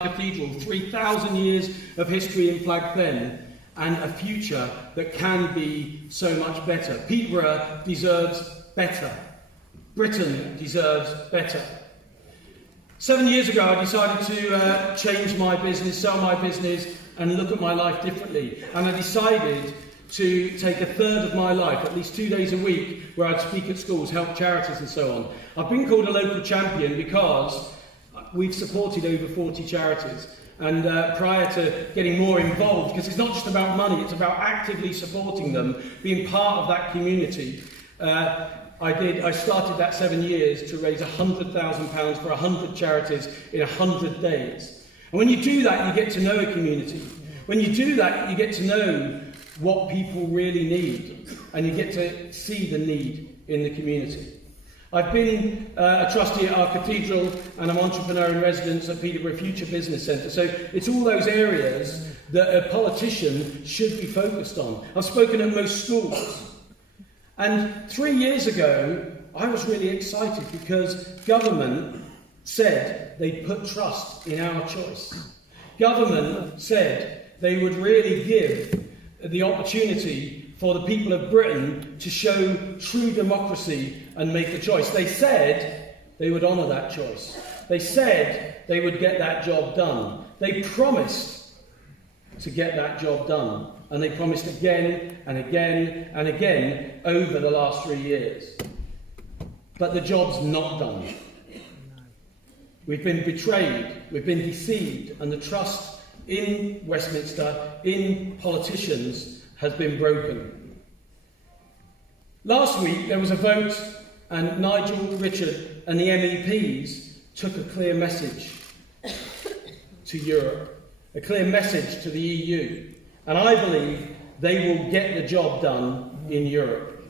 Cathedral, 3,000 years of history in Flag Fen, and a future that can be so much better. Peterborough deserves better. Britain deserves better. 7 years ago, I decided to change my business, sell my business, and look at my life differently. And I decided to take a third of my life, at least 2 days a week, where I'd speak at schools, help charities and so on. I've been called a local champion because we've supported over 40 charities. And prior to getting more involved, because it's not just about money, it's about actively supporting them, being part of that community, I started that 7 years to raise £100,000 for 100 charities in 100 days. And when you do that, you get to know a community. When you do that, you get to know what people really need, and you get to see the need in the community. I've been a trustee at our cathedral, and I'm entrepreneur in residence at Peterborough Future Business Centre. So it's all those areas that a politician should be focused on. I've spoken at most schools. And 3 years ago, I was really excited because government said they'd put trust in our choice. Government said they would really give the opportunity for the people of Britain to show true democracy and make a choice. They said they would honour that choice. They said they would get that job done. They promised to get that job done. And they promised again and again and again over the last 3 years. But the job's not done. We've been betrayed, we've been deceived, and the trust in Westminster, in politicians, has been broken. Last week there was a vote, and Nigel, Richard and the MEPs took a clear message to Europe, a clear message to the EU, and I believe they will get the job done in Europe.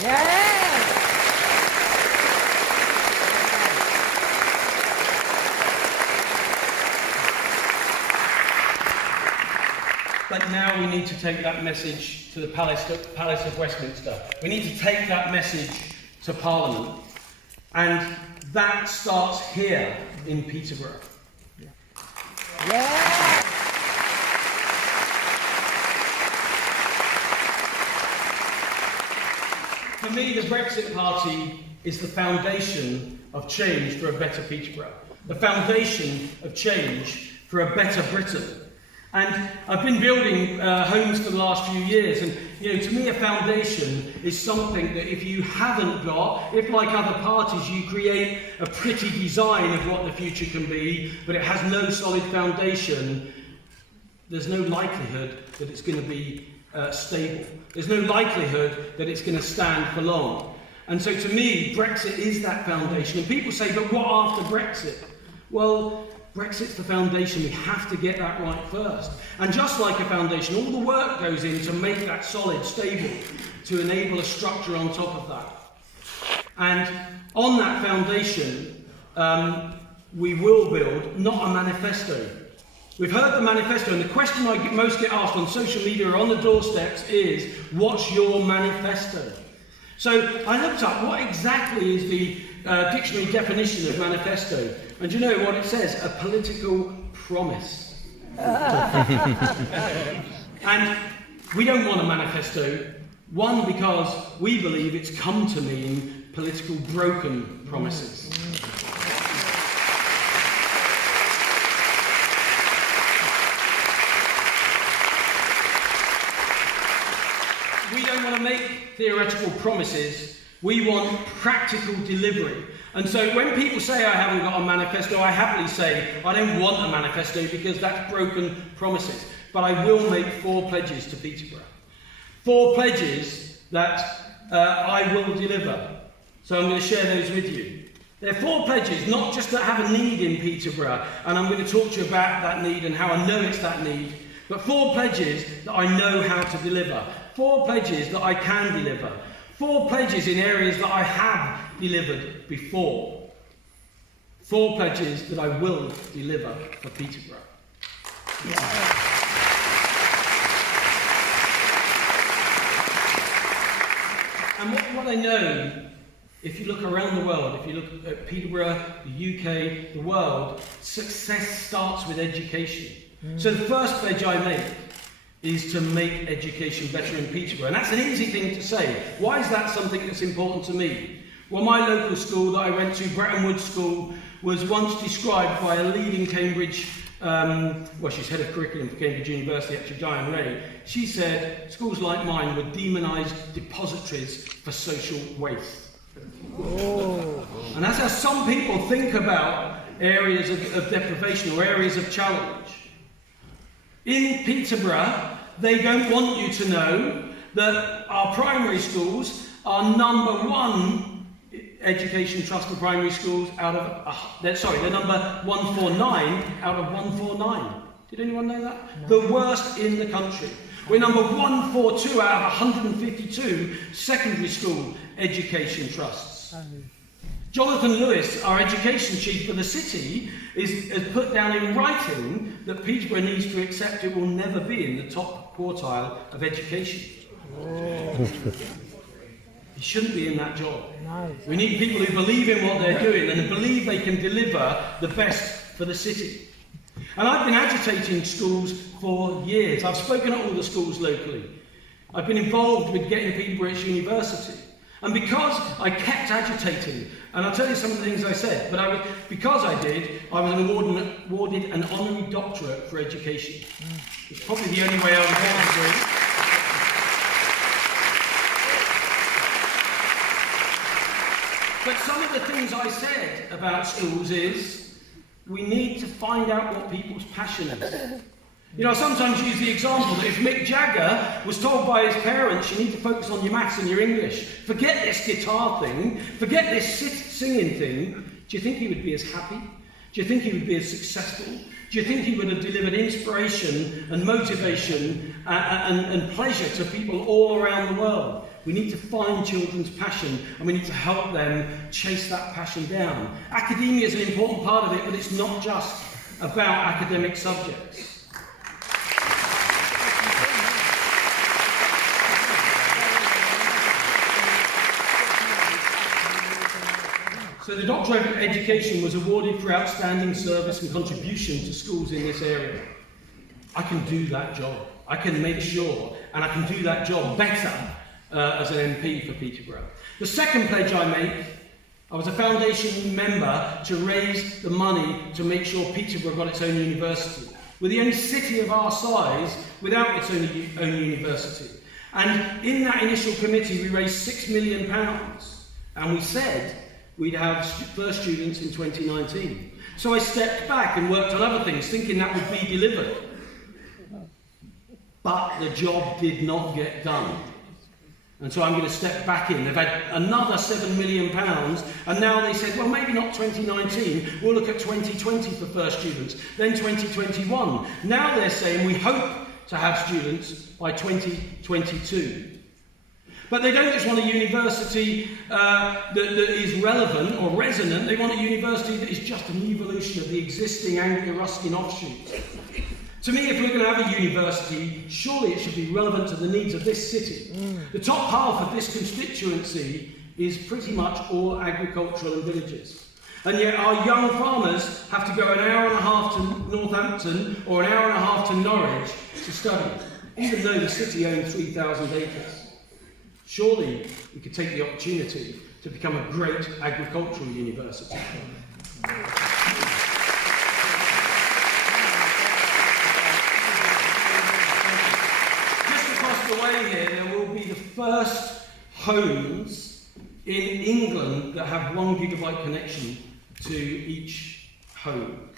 Yeah. But now we need to take that message to the Palace of Westminster. We need to take that message to Parliament. And that starts here in Peterborough. Yeah. For me, the Brexit Party is the foundation of change for a better Peterborough. The foundation of change for a better Britain. And I've been building homes for the last few years, and to me a foundation is something that if you haven't got, if like other parties you create a pretty design of what the future can be, but it has no solid foundation, there's no likelihood that it's going to be stable. There's no likelihood that it's going to stand for long. And so to me, Brexit is that foundation. And people say, but what after Brexit? Well, Brexit's the foundation. We have to get that right first. And just like a foundation, all the work goes in to make that solid, stable, to enable a structure on top of that. And on that foundation, we will build not a manifesto. We've heard the manifesto, and the question I most get asked on social media or on the doorsteps is, what's your manifesto? So I looked up what exactly is the dictionary definition of manifesto. And you know what it says? A political promise. And we don't want a manifesto. One, because we believe it's come to mean political broken promises. We don't want to make theoretical promises. We want practical delivery. And so when people say I haven't got a manifesto, I happily say I don't want a manifesto because that's broken promises. But I will make 4 pledges to Peterborough. 4 pledges that I will deliver. So I'm going to share those with you. They're 4 pledges, not just that have a need in Peterborough, and I'm going to talk to you about that need and how I know it's that need, but 4 pledges that I know how to deliver. 4 pledges that I can deliver. 4 pledges in areas that I have delivered before. 4 pledges that I will deliver for Peterborough. Yeah. And what I know If you look around the world, if you look at Peterborough, the UK, the world, success starts with education. So the first pledge I make is to make education better in Peterborough. And that's an easy thing to say. Why is that something that's important to me? Well, my local school that I went to, Bretton Woods School, was once described by a leading Cambridge, she's head of curriculum for Cambridge University, actually, Diane Ray. She said, schools like mine were demonised depositories for social waste. Oh. And that's how some people think about areas of deprivation or areas of challenge. In Peterborough, they don't want you to know that our primary schools are number one education trust for primary schools out of, they're number 149 out of 149. Did anyone know that? No. The worst in the country. We're number 142 out of 152 secondary school education trusts. Jonathan Lewis, our education chief for the city, has put down in writing that Peterborough needs to accept it will never be in the top quartile of education. Oh. He shouldn't be in that job. No. We need people who believe in what they're doing and who believe they can deliver the best for the city. And I've been agitating schools for years. I've spoken at all the schools locally. I've been involved with getting Peterborough its university. And because I kept agitating, and I'll tell you some of the things I said, but because I did, I was awarded an honorary doctorate for education. It's probably the only way I was able to do it. But some of the things I said about schools is, we need to find out what people's passion is. You know, I sometimes use the example that if Mick Jagger was told by his parents, you need to focus on your maths and your English, forget this guitar thing, forget this singing thing, do you think he would be as happy? Do you think he would be as successful? Do you think he would have delivered inspiration and motivation and pleasure to people all around the world? We need to find children's passion and we need to help them chase that passion down. Academia is an important part of it, but it's not just about academic subjects. So the Doctorate of Education was awarded for outstanding service and contribution to schools in this area. I can do that job. I can make sure, and I can do that job better as an MP for Peterborough. The second pledge I make, I was a foundation member to raise the money to make sure Peterborough got its own university. We're the only city of our size without its own university. And in that initial committee, we raised £6 million. And we said we'd have first students in 2019. So I stepped back and worked on other things, thinking that would be delivered. But the job did not get done. And so I'm going to step back in. They've had another £7 million, and now they said, well, maybe not 2019, we'll look at 2020 for first students, then 2021. Now they're saying we hope to have students by 2022. But they don't just want a university that is relevant or resonant, they want a university that is just an evolution of the existing Anglo-Ruskin offshoots. To me, if we're going to have a university, surely it should be relevant to the needs of this city. The top half of this constituency is pretty much all agricultural and villages. And yet our young farmers have to go an hour and a half to Northampton or an hour and a half to Norwich to study, even though the city owns 3,000 acres. Surely we could take the opportunity to become a great agricultural university. Way here, there will be the first homes in England that have 1 gigabyte connection to each home.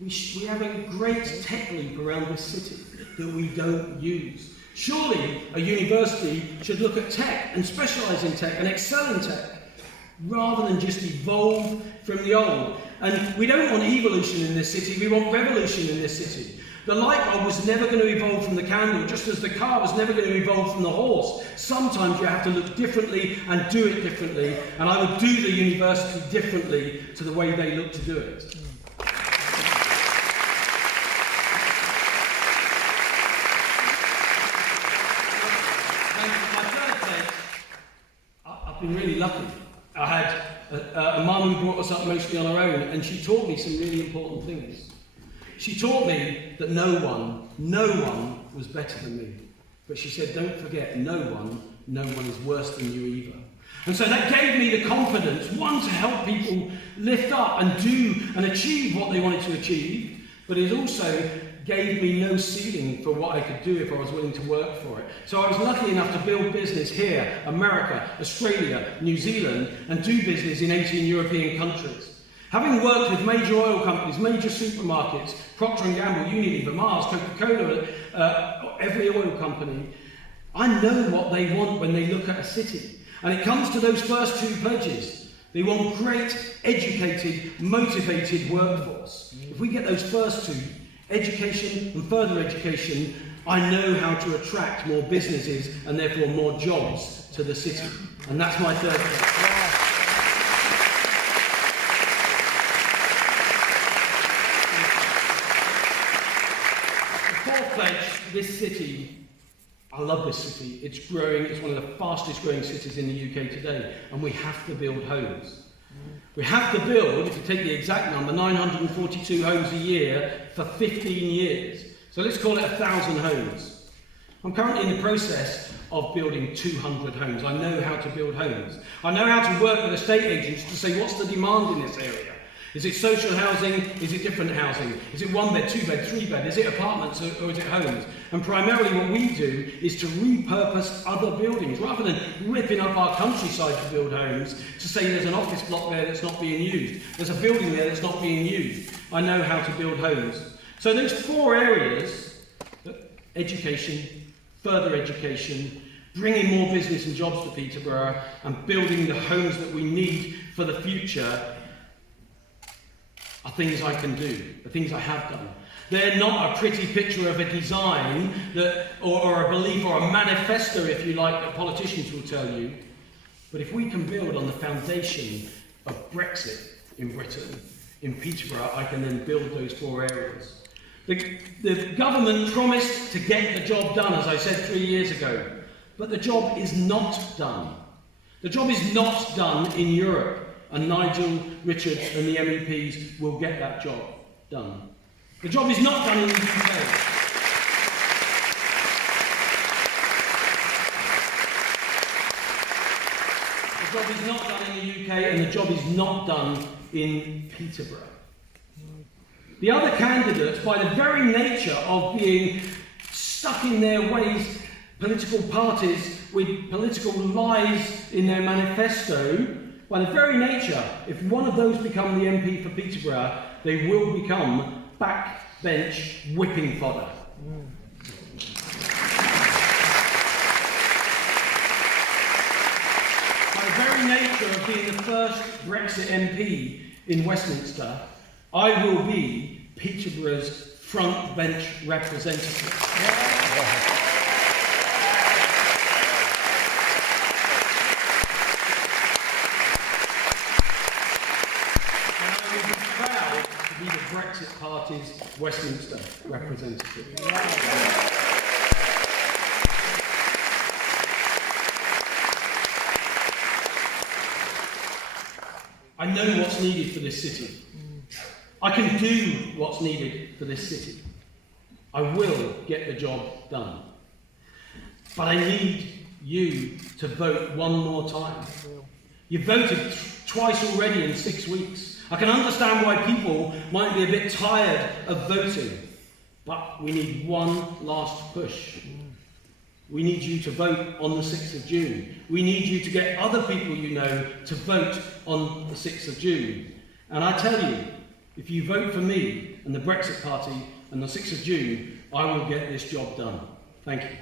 We have a great tech leap around this city that we don't use. Surely a university should look at tech and specialise in tech and excel in tech rather than just evolve from the old. And we don't want evolution in this city, we want revolution in this city. The light bulb was never going to evolve from the candle, just as the car was never going to evolve from the horse. Sometimes you have to look differently and do it differently, and I would do the university differently to the way they look to do it. And my third pledge, I've been really lucky. I had a mum who brought us up mostly on her own, and she taught me some really important things. She taught me that no one was better than me. But she said, don't forget, no one is worse than you either. And so that gave me the confidence, one, to help people lift up and do and achieve what they wanted to achieve, but it also gave me no ceiling for what I could do if I was willing to work for it. So I was lucky enough to build business here, America, Australia, New Zealand, and do business in 18 European countries. Having worked with major oil companies, major supermarkets, Procter & Gamble, Unilever, Mars, Coca-Cola, every oil company, I know what they want when they look at a city. And it comes to those first two pledges. They want great, educated, motivated workforce. If we get those first two, education and further education, I know how to attract more businesses and therefore more jobs to the city. And that's my third pledge. This city, I love this city. It's growing. It's one of the fastest growing cities in the UK today. And we have to build homes. We have to build, if you take the exact number, 942 homes a year for 15 years. So let's call it 1,000 homes. I'm currently in the process of building 200 homes. I know how to build homes. I know how to work with estate agents to say, what's the demand in this area? Is it social housing? Is it different housing? Is it 1 bed, 2 bed, 3 bed? Is it apartments or is it homes? And primarily what we do is to repurpose other buildings. Rather than ripping up our countryside to build homes, to say there's an office block there that's not being used. There's a building there that's not being used. I know how to build homes. So those 4 areas, education, further education, bringing more business and jobs to Peterborough, and building the homes that we need for the future, are things I can do, are things I have done. They're not a pretty picture of a design that, or a belief or a manifesto, if you like, that politicians will tell you. But if we can build on the foundation of Brexit in Britain, in Peterborough, I can then build those 4 areas. The government promised to get the job done, as I said 3 years ago, but the job is not done. The job is not done in Europe. And Nigel, Richard and the MEPs will get that job done. The job is not done in the UK. The job is not done in the UK, and the job is not done in Peterborough. The other candidates, by the very nature of being stuck in their ways, political parties with political lies in their manifesto, by the very nature, if one of those become the MP for Peterborough, they will become backbench whipping fodder. By the very nature of being the first Brexit MP in Westminster, I will be Peterborough's front bench representative. Brexit Party's Westminster representative. I know what's needed for this city. I can do what's needed for this city. I will get the job done. But I need you to vote one more time. You voted twice already in 6 weeks. I can understand why people might be a bit tired of voting, but we need one last push. We need you to vote on the 6th of June. We need you to get other people you know to vote on the 6th of June. And I tell you, if you vote for me and the Brexit Party on the 6th of June, I will get this job done. Thank you.